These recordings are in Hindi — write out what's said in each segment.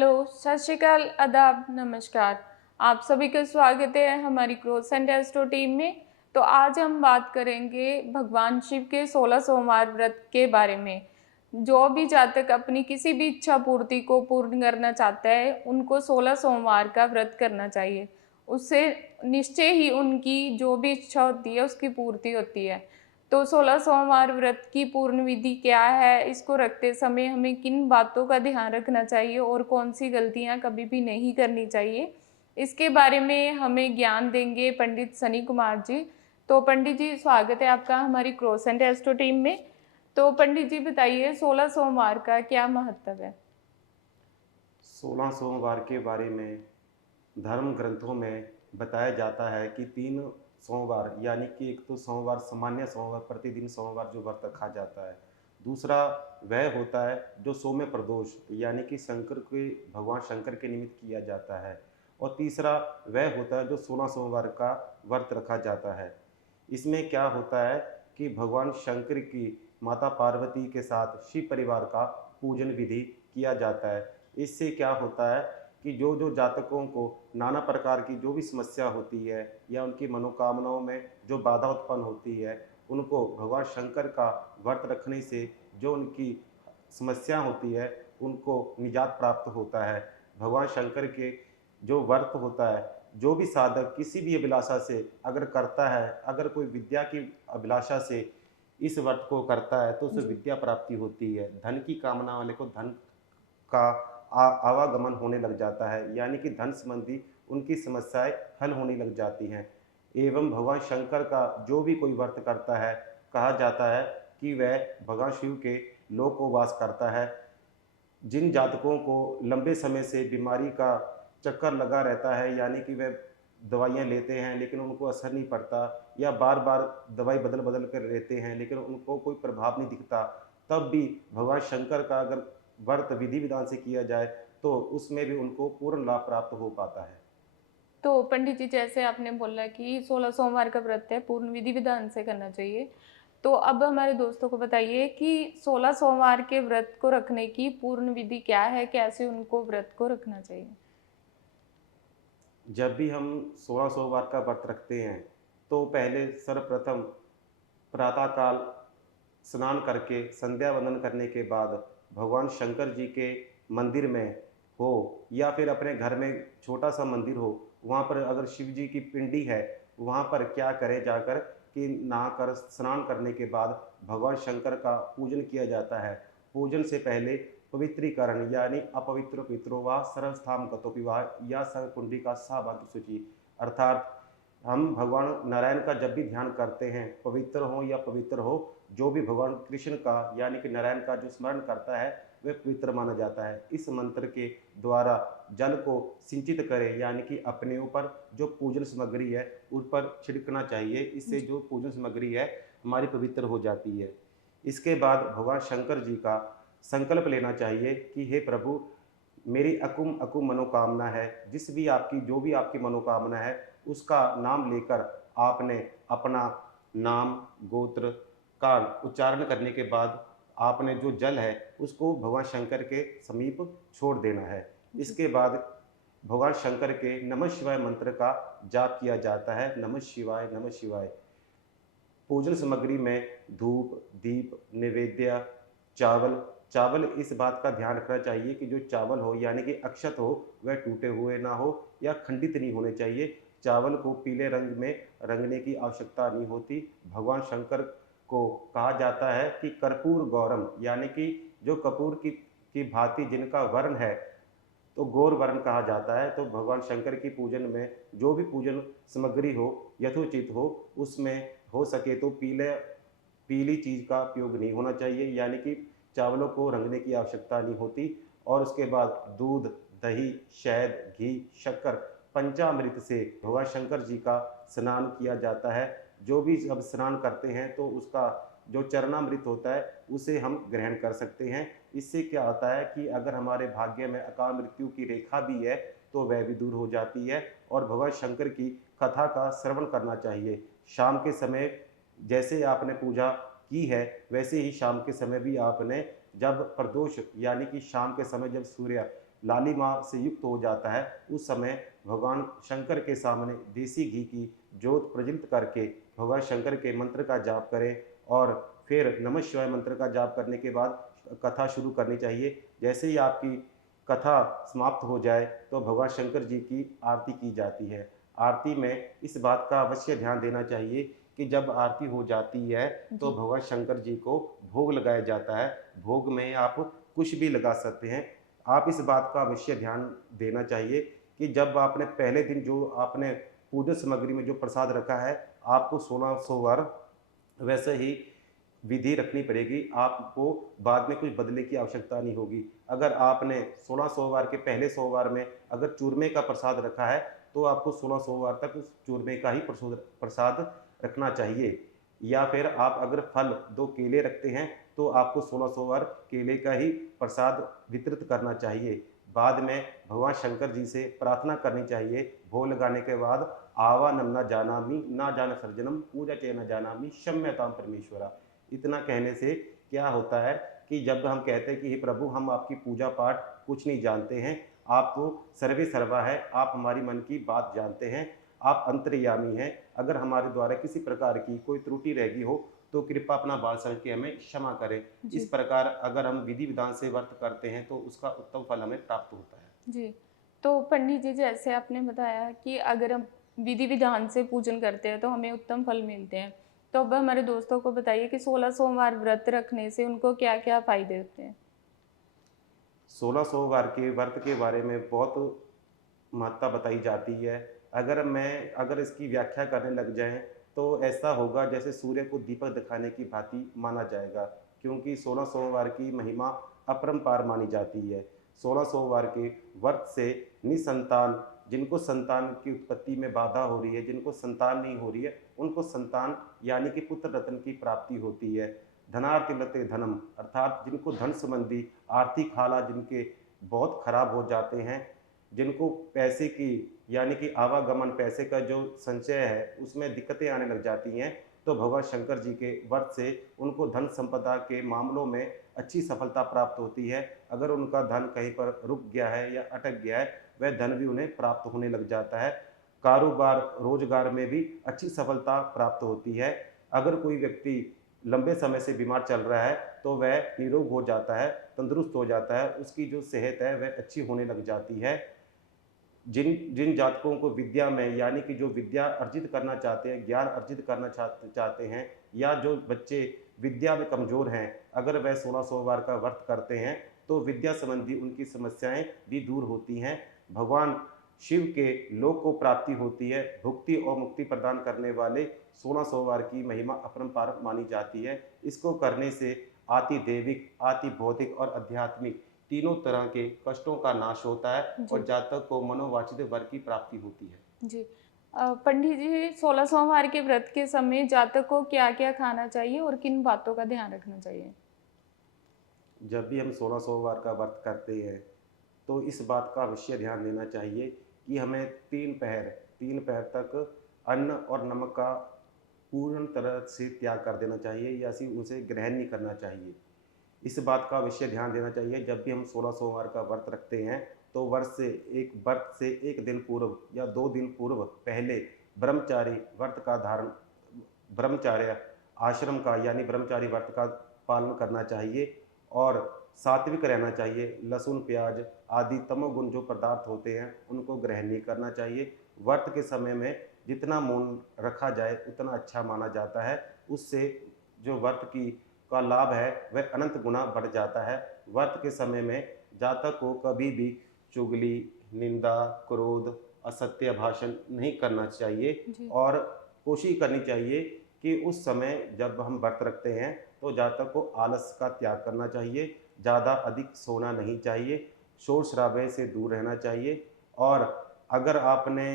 हेलो, सत श्री अकाल, आदाब, नमस्कार। आप सभी का स्वागत है हमारी ग्रोथ एंड एस्ट्रो टीम में। तो आज हम बात करेंगे भगवान शिव के 16 सोमवार व्रत के बारे में। जो भी जातक अपनी किसी भी इच्छा पूर्ति को पूर्ण करना चाहता है, उनको 16 सोमवार का व्रत करना चाहिए। उससे निश्चय ही उनकी जो भी इच्छा होती है उसकी पूर्ति होती है। तो 16 सोमवार व्रत की पूर्ण विधि क्या है, इसको रखते समय हमें किन बातों का ध्यान रखना चाहिए और कौन सी गलतियां कभी भी नहीं करनी चाहिए, इसके बारे में हमें ज्ञान देंगे पंडित सनी कुमार जी। तो पंडित जी, स्वागत है आपका हमारी क्रॉस एंड एस्ट्रो टीम में। तो पंडित जी बताइए, 16 सोमवार का क्या महत्व है? 16 सोमवार के बारे में धर्म ग्रंथों में बताया जाता है कि 3 सोमवार, यानी कि एक तो सोमवार सामान्य सोमवार, प्रतिदिन सोमवार जो व्रत रखा जाता है। दूसरा वह होता है जो सौम्य प्रदोष, यानी कि शंकर के भगवान शंकर के निमित्त किया जाता है। और तीसरा वह होता है जो 16 सोमवार का व्रत रखा जाता है। इसमें क्या होता है कि भगवान शंकर की माता पार्वती के साथ शिव परिवार का पूजन विधि किया जाता है। इससे क्या होता है कि जो जो जातकों को नाना प्रकार की जो भी समस्या होती है या उनकी मनोकामनाओं में जो बाधा उत्पन्न होती है, उनको भगवान शंकर का व्रत रखने से जो उनकी समस्या होती है उनको निजात प्राप्त होता है। भगवान शंकर के जो व्रत होता है, जो भी साधक किसी भी अभिलाषा से अगर करता है, अगर कोई विद्या की अभिलाषा से इस व्रत को करता है तो उसे जी। विद्या प्राप्ति होती है। धन की कामना वाले को धन का आवागमन होने लग जाता है, यानी कि धन संबंधी उनकी समस्याएं हल होने लग जाती हैं। एवं भगवान शंकर का जो भी कोई व्रत करता है, कहा जाता है कि वह भगवान शिव के लोक को वास करता है। जिन जातकों को लंबे समय से बीमारी का चक्कर लगा रहता है, यानी कि वह दवाइयाँ लेते हैं लेकिन उनको असर नहीं पड़ता, या बार बार दवाई बदल बदल कर लेते हैं लेकिन उनको कोई प्रभाव नहीं दिखता, तब भी भगवान शंकर का अगर व्रत विधि विधान से किया जाए तो उसमें भी उनको पूर्ण लाभ प्राप्त हो पाता है। तो पंडित जी, जैसे आपने बोला कि 16 सोमवार का व्रत है, पूर्ण विधि विधान से करना चाहिए। तो अब हमारे दोस्तों को बताइए कि 16 सोमवार के व्रत को रखने की पूर्ण विधि क्या है, कैसे उनको व्रत को रखना चाहिए? जब भी हम 16 सोमवार का व्रत रखते हैं तो पहले सर्वप्रथम प्रातःकाल स्नान करके संध्या वंदन करने के बाद भगवान शंकर जी के मंदिर में हो या फिर अपने घर में छोटा सा मंदिर हो, वहाँ पर अगर शिव जी की पिंडी है, वहाँ पर क्या करें जाकर कि नहाकर स्नान करने के बाद भगवान शंकर का पूजन किया जाता है। पूजन से पहले पवित्रीकरण, यानी अपवित्र पितरो वा सर्वस्थाम गतो विवाह या सर्वकुंडी का सावंत सूची, अर्थात हम भगवान नारायण का जब भी ध्यान करते हैं, पवित्र हो या पवित्र हो, जो भी भगवान कृष्ण का यानी कि नारायण का जो स्मरण करता है वह पवित्र माना जाता है। इस मंत्र के द्वारा जल को सिंचित करें, यानी कि अपने ऊपर जो पूजन सामग्री है उस पर छिड़कना चाहिए। इससे जो पूजन सामग्री है हमारी पवित्र हो जाती है। इसके बाद भगवान शंकर जी का संकल्प लेना चाहिए कि हे प्रभु, मेरी अकुम अकुम मनोकामना है, जिस भी आपकी जो भी आपकी मनोकामना है उसका नाम लेकर आपने अपना नाम गोत्र का उच्चारण करने के बाद आपने जो जल है उसको भगवान शंकर के समीप छोड़ देना है। जी। इसके बाद भगवान शंकर के नमः शिवाय मंत्र का जाप किया जाता है। नमः शिवाय, नमः शिवाय। पूजन सामग्री में धूप, दीप, नैवेद्य, चावल। चावल, इस बात का ध्यान रखना चाहिए कि जो चावल हो यानी कि अक्षत हो वह टूटे हुए ना हो या खंडित नहीं होने चाहिए। चावल को पीले रंग में रंगने की आवश्यकता नहीं होती। भगवान शंकर को कहा जाता है कि कर्पूर गौरम, यानी कि जो कपूर की भांति जिनका वर्ण है तो गौर वर्ण कहा जाता है। तो भगवान शंकर की पूजन में जो भी पूजन सामग्री हो यथोचित हो, उसमें हो सके तो पीली चीज़ का उपयोग नहीं होना चाहिए, यानी कि चावलों को रंगने की आवश्यकता नहीं होती। और उसके बाद दूध, दही, शहद, घी, शक्कर, पंचामृत से भगवान शंकर जी का स्नान किया जाता है। जो भी जब स्नान करते हैं तो उसका जो चरणामृत होता है उसे हम ग्रहण कर सकते हैं। इससे क्या होता है कि अगर हमारे भाग्य में अकाल मृत्यु की रेखा भी है तो वह भी दूर हो जाती है। और भगवान शंकर की कथा का श्रवण करना चाहिए। शाम के समय जैसे आपने पूजा की है वैसे ही शाम के समय भी आपने, जब प्रदोष यानी कि शाम के समय जब सूर्य लालिमा से युक्त हो जाता है, उस समय भगवान शंकर के सामने देसी घी की ज्योत प्रज्वलित करके भगवान शंकर के मंत्र का जाप करें और फिर नमः शिवाय मंत्र का जाप करने के बाद कथा शुरू करनी चाहिए। जैसे ही आपकी कथा समाप्त हो जाए तो भगवान शंकर जी की आरती की जाती है। आरती में इस बात का अवश्य ध्यान देना चाहिए कि जब आरती हो जाती है तो जी। भगवान शंकर जी को भोग लगाया जाता है। भोग में आप कुछ भी लगा सकते हैं। आप इस बात का अवश्य ध्यान देना चाहिए कि जब आपने पहले दिन जो आपने पूजन सामग्री में जो प्रसाद रखा है, आपको 16 सोमवार वैसे ही विधि रखनी पड़ेगी। आपको बाद में कुछ बदलने की आवश्यकता नहीं होगी। अगर आपने 16 सोमवार के पहले सोमवार में अगर चूरमे का प्रसाद रखा है, तो आपको 16 सोमवार तक उस चूरमे का ही प्रसाद रखना चाहिए। या फिर आप अगर फल 2 केले रखते हैं, तो आपको 16 सोमवार केले का ही प्रसाद वितरित करना चाहिए। बाद में भगवान शंकर जी से प्रार्थना करनी चाहिए, भोग लगाने के बाद आवाहनं न जानामि, न जान सर्जनम, पूजा च न जानामि, क्षम्यतां परमेश्वरा। इतना कहने से क्या होता है कि जब हम कहते हैं कि हे प्रभु, हम आपकी पूजा पाठ कुछ नहीं जानते हैं, आप तो सर्वे सर्वा है, आप हमारी मन की बात जानते हैं, आप अंतर्यामी हैं। अगर हमारे द्वारा किसी प्रकार की कोई त्रुटि रह गई हो तो कृपा अपना बाल संग के हमें क्षमा करें। इस जी। प्रकार अगर हम विधि विधान से व्रत करते हैं तो उसका उत्तम फल हमें प्राप्त होता है। जी। तो पंडित जी, जैसे आपने बताया कि अगर हम विधि-विधान से पूजन करते हैं तो हमें उत्तम फल मिलते हैं। तो अब हमारे दोस्तों को बताइए कि 16 सोमवार व्रत रखने से उनको क्या-क्या फ़ायदे होते हैं? 16 सोमवार के व्रत के बारे में बहुत महत्ता बताई जाती है। अगर इसकी व्याख्या करने लग जाएँ तो ऐसा होगा जैसे सूर्य को दीपक दिखाने की भांति माना जाएगा, क्योंकि 16 सोमवार की महिमा अपरंपार मानी जाती है। 16 सोमवार के व्रत से निसंतान, जिनको संतान की उत्पत्ति में बाधा हो रही है, जिनको संतान नहीं हो रही है, उनको संतान यानी कि पुत्र रत्न की प्राप्ति होती है। धनार्थ लते धनम, अर्थात जिनको धन संबंधी आर्थिक हालात जिनके बहुत खराब हो जाते हैं, जिनको पैसे की यानी कि आवागमन पैसे का जो संचय है उसमें दिक्कतें आने लग जाती हैं, तो भगवान शंकर जी के व्रत से उनको धन संपदा के मामलों में अच्छी सफलता प्राप्त होती है। अगर उनका धन कहीं पर रुक गया है या अटक गया है, वह धन भी उन्हें प्राप्त होने लग जाता है। कारोबार रोजगार में भी अच्छी सफलता प्राप्त होती है। अगर कोई व्यक्ति लंबे समय से बीमार चल रहा है तो वह निरोग हो जाता है, तंदुरुस्त हो जाता है, उसकी जो सेहत है वह अच्छी होने लग जाती है। जिन जिन जातकों को विद्या में यानी कि जो विद्या अर्जित करना चाहते हैं, ज्ञान अर्जित करना चाहते हैं, या जो बच्चे विद्या में कमज़ोर हैं, अगर वह 16 सोमवार का व्रत करते हैं तो विद्या संबंधी उनकी समस्याएं भी दूर होती हैं। भगवान शिव के लोक को प्राप्ति होती है। भुक्ति और मुक्ति प्रदान करने वाले 16 सोमवार की महिमा अपरंपार मानी जाती है। इसको करने से आति दैविक, आति भौतिक और आध्यात्मिक तीनों तरह के कष्टों का नाश होता है और जी। जातक को मनोवांछित वर की प्राप्ति होती है। जी। पंडित जी, 16 सोमवार के व्रत के समय जातक को क्या-क्या खाना चाहिए और किन बातों का ध्यान रखना चाहिए? जब भी हम 16 सोमवार का व्रत करते हैं तो इस बात का अवश्य ध्यान देना चाहिए कि हमें 3 पहर तक अन्न और नमक का पूर्ण तरह से त्याग कर देना चाहिए या फिर उसे ग्रहण नहीं करना चाहिए। इस बात का अवश्य ध्यान देना चाहिए जब भी हम 16 सोमवार का व्रत रखते हैं तो व्रत से एक दिन पूर्व या 2 दिन पूर्व पहले ब्रह्मचारी व्रत का धारण ब्रह्मचार्य आश्रम का यानी ब्रह्मचारी व्रत का पालन करना चाहिए और सात्विक रहना चाहिए। लहसुन प्याज आदि तमोगुण जो पदार्थ होते हैं उनको ग्रहण नहीं करना चाहिए। व्रत के समय में जितना मौन रखा जाए उतना अच्छा माना जाता है। उससे जो व्रत की का लाभ है वह अनंत गुना बढ़ जाता है। व्रत के समय में जातक को कभी भी चुगली, निंदा, क्रोध, असत्य भाषण नहीं करना चाहिए जी। और कोशिश करनी चाहिए कि उस समय जब हम व्रत रखते हैं तो जातक को आलस का त्याग करना चाहिए, ज़्यादा अधिक सोना नहीं चाहिए, शोर शराबे से दूर रहना चाहिए और अगर आपने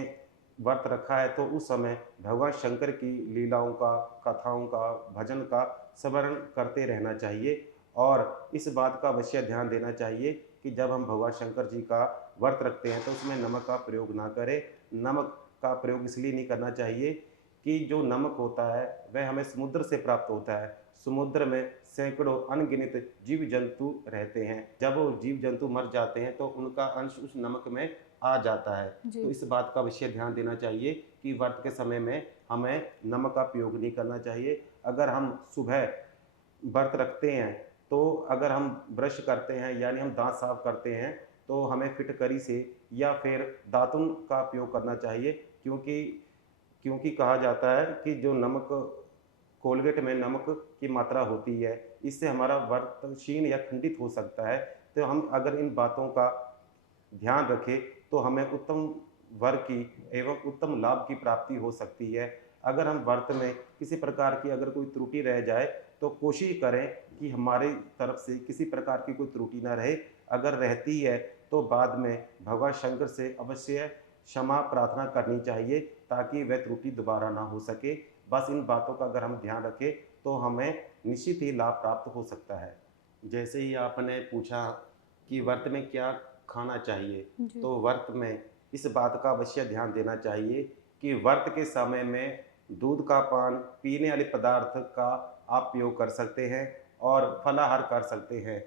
व्रत रखा है तो उस समय भगवान शंकर की लीलाओं का, कथाओं का, भजन का स्मरण करते रहना चाहिए और इस बात का अवश्य ध्यान देना चाहिए कि जब हम भगवान शंकर जी का व्रत रखते हैं तो उसमें नमक का प्रयोग ना करें। नमक का प्रयोग इसलिए नहीं करना चाहिए कि जो नमक होता है वह हमें समुद्र से प्राप्त होता है। समुद्र में सैकड़ों अनगिनत जीव जंतु रहते हैं। जब वो जीव जंतु मर जाते हैं तो उनका अंश उस नमक में आ जाता है। जी। तो इस बात का अवश्य ध्यान देना चाहिए कि व्रत के समय में हमें नमक का प्रयोग नहीं करना चाहिए। अगर हम सुबह व्रत रखते हैं तो अगर हम ब्रश करते हैं यानी हम दांत साफ करते हैं तो हमें फिटकरी से या फिर दातुन का प्रयोग करना चाहिए, क्योंकि क्योंकि कहा जाता है कि जो नमक कोलगेट में नमक की मात्रा होती है, इससे हमारा व्रत क्षीण या खंडित हो सकता है। तो हम अगर इन बातों का ध्यान रखें तो हमें उत्तम वर की एवं उत्तम लाभ की प्राप्ति हो सकती है। अगर हम व्रत में किसी प्रकार की अगर कोई त्रुटि रह जाए तो कोशिश करें कि हमारी तरफ से किसी प्रकार की कोई त्रुटि ना रहे। अगर रहती है तो बाद में भगवान शंकर से अवश्य क्षमा प्रार्थना करनी चाहिए ताकि वह त्रुटि दोबारा ना हो सके। बस इन बातों का अगर हम ध्यान रखें तो हमें निश्चित ही लाभ प्राप्त हो सकता है। जैसे ही आपने पूछा कि व्रत में क्या खाना चाहिए, जी। तो व्रत में इस बात का अवश्य ध्यान देना चाहिए कि व्रत के समय में दूध का पान, पीने वाले पदार्थ का आप प्रयोग कर सकते हैं और फलाहार कर सकते हैं।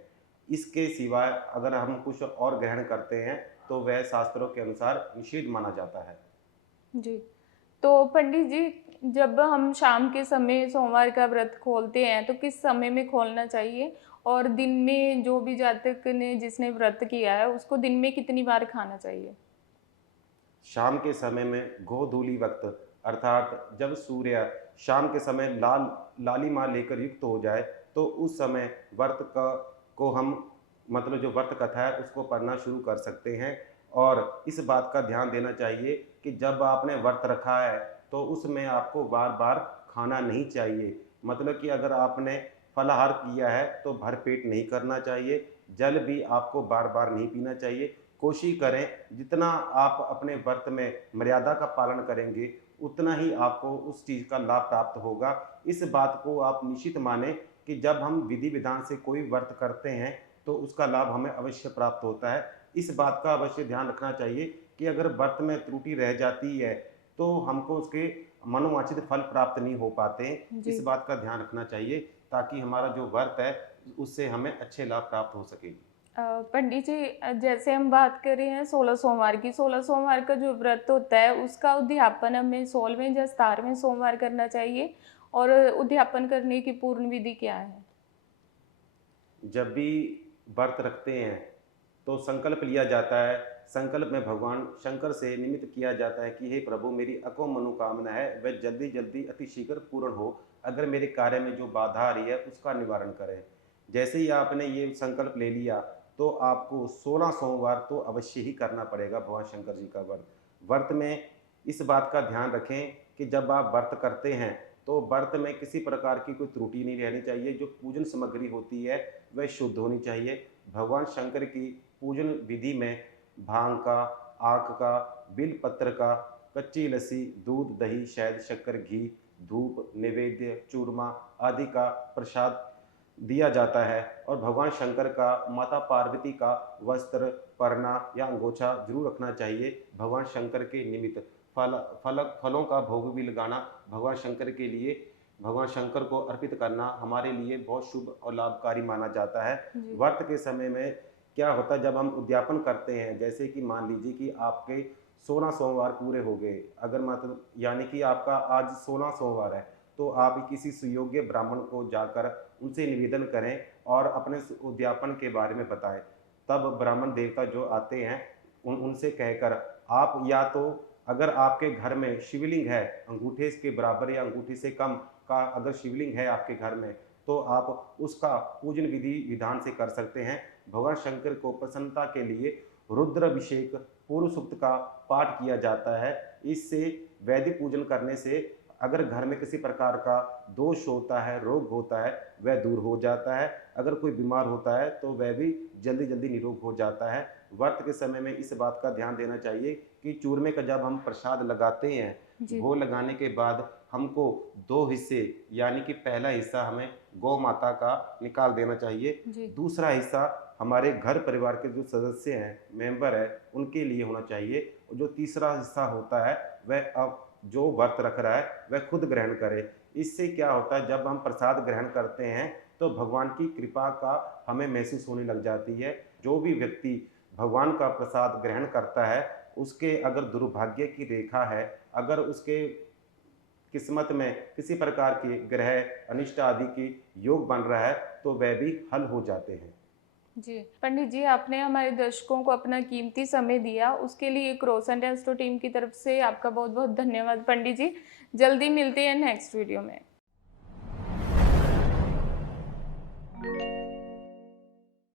इसके सिवाय अगर हम कुछ और ग्रहण करते हैं तो वह शास्त्रों के अनुसार निषिद्ध माना जाता है। जी। तो पंडित जी, जब हम शाम के समय सोमवार का व्रत खोलते हैं तो किस समय में खोलना चाहिए? और दिन में जो भी जातक ने जिसने व्रत किया है उसको दिन में कितनी बार खाना चाहिए? शाम के समय में गोधूली वक्त अर्थात जब सूर्य शाम के समय लालिमा लेकर युक्त हो जाए तो उस समय व्रत का को हम मतलब जो व्रत कथा है उसको पढ़ना शुरू कर सकते हैं। और इस बात का ध्यान देना चाहिए कि जब आपने व्रत रखा है तो उसमें आपको बार बार खाना नहीं चाहिए। मतलब कि अगर आपने फलाहार किया है तो भरपेट नहीं करना चाहिए। जल भी आपको बार बार नहीं पीना चाहिए। कोशिश करें जितना आप अपने व्रत में मर्यादा का पालन करेंगे उतना ही आपको उस चीज़ का लाभ प्राप्त होगा। इस बात को आप निश्चित माने कि जब हम विधि विधान से कोई व्रत करते हैं तो उसका लाभ हमें अवश्य प्राप्त होता है। इस बात का अवश्य ध्यान रखना चाहिए कि अगर व्रत में त्रुटि रह जाती है तो हमको उसके मनोवांछित फल प्राप्त नहीं हो पाते हैं। जी। इस बात का ध्यान रखना चाहिए ताकि हमारा जो व्रत है उससे हमें अच्छे लाभ प्राप्त हो सके। पंडित जी, जैसे हम बात कर रहे हैं 16 सोमवार की, 16 सोमवार का जो व्रत होता है उसका उद्यापन हमें 16वें या 17वें सोमवार करना चाहिए, और उद्यापन करने की पूर्ण विधि क्या है? जब भी व्रत रखते हैं तो संकल्प लिया जाता है। संकल्प में भगवान शंकर से निमित्त किया जाता है कि हे प्रभु, मेरी अको मनोकामना है वह जल्दी जल्दी अति शीघ्र पूर्ण हो। अगर मेरे कार्य में जो बाधा आ रही है उसका निवारण करें। जैसे ही आपने ये संकल्प ले लिया तो आपको 16 सोमवार तो अवश्य ही करना पड़ेगा भगवान शंकर जी का व्रत। व्रत में इस बात का ध्यान रखें कि जब आप व्रत करते हैं तो व्रत में किसी प्रकार की कोई त्रुटि नहीं रहनी चाहिए। जो पूजन सामग्री होती है वह शुद्ध होनी चाहिए। भगवान शंकर की पूजन विधि में भांग का, आक का, बिल पत्र का, कच्ची लस्सी, दूध, दही, शहद, शक्कर, घी, धूप, नैवेद्य, चूरमा आदि का प्रसाद दिया जाता है। और भगवान शंकर का, माता पार्वती का वस्त्र, परना या अंगोछा जरूर रखना चाहिए। भगवान शंकर के निमित्त फलों का भोग भी लगाना भगवान शंकर के लिए, भगवान शंकर को अर्पित करना हमारे लिए बहुत शुभ और लाभकारी माना जाता है। जी। व्रत के समय में क्या होता है, जब हम उद्यापन करते हैं, जैसे कि मान लीजिए कि आपके 16 सोमवार पूरे हो गए, अगर मतलब यानी कि आपका आज 16 सोमवार है, तो आप किसी सुयोग्य ब्राह्मण को जाकर उनसे निवेदन करें और अपने उद्यापन के बारे में बताएं। तब ब्राह्मण देवता जो आते हैं उनसे कहकर आप, या तो अगर आपके घर में शिवलिंग है अंगूठे के बराबर या अंगूठे से कम का अगर शिवलिंग है आपके घर में, तो आप उसका पूजन विधि विधान से कर सकते हैं। भगवान शंकर को प्रसन्नता के लिए रुद्राभिषेक पूर्व सूक्त का पाठ किया जाता है। इससे वैदिक पूजन करने से अगर घर में किसी प्रकार का दोष होता है, रोग होता है, वह दूर हो जाता है। अगर कोई बीमार होता है तो वह भी जल्दी जल्दी निरोग हो जाता है। व्रत के समय में इस बात का ध्यान देना चाहिए कि चूरमे का जब हम प्रसाद लगाते हैं, जी। वो लगाने के बाद हमको 2 हिस्से, यानी कि पहला हिस्सा हमें गौ माता का निकाल देना चाहिए। जी। दूसरा हिस्सा हमारे घर परिवार के जो सदस्य हैं, मेंबर हैं, उनके लिए होना चाहिए। और जो तीसरा हिस्सा होता है वह अब जो व्रत रख रहा है वह खुद ग्रहण करे। इससे क्या होता है, जब हम प्रसाद ग्रहण करते हैं तो भगवान की कृपा का हमें महसूस होने लग जाती है। जो भी व्यक्ति भगवान का प्रसाद ग्रहण करता है, उसके अगर दुर्भाग्य की रेखा है, अगर उसके किस्मत में किसी प्रकार के ग्रह अनिष्ट आदि की योग बन रहा है, तो वह भी हल हो जाते हैं। जी, पंडित जी आपने हमारे दर्शकों को अपना कीमती समय दिया, उसके लिए क्रोसेंट एस्ट्रो टीम की तरफ से आपका बहुत-बहुत धन्यवाद पंडित जी। जल्दी मिलते हैं नेक्स्ट वीडियो में।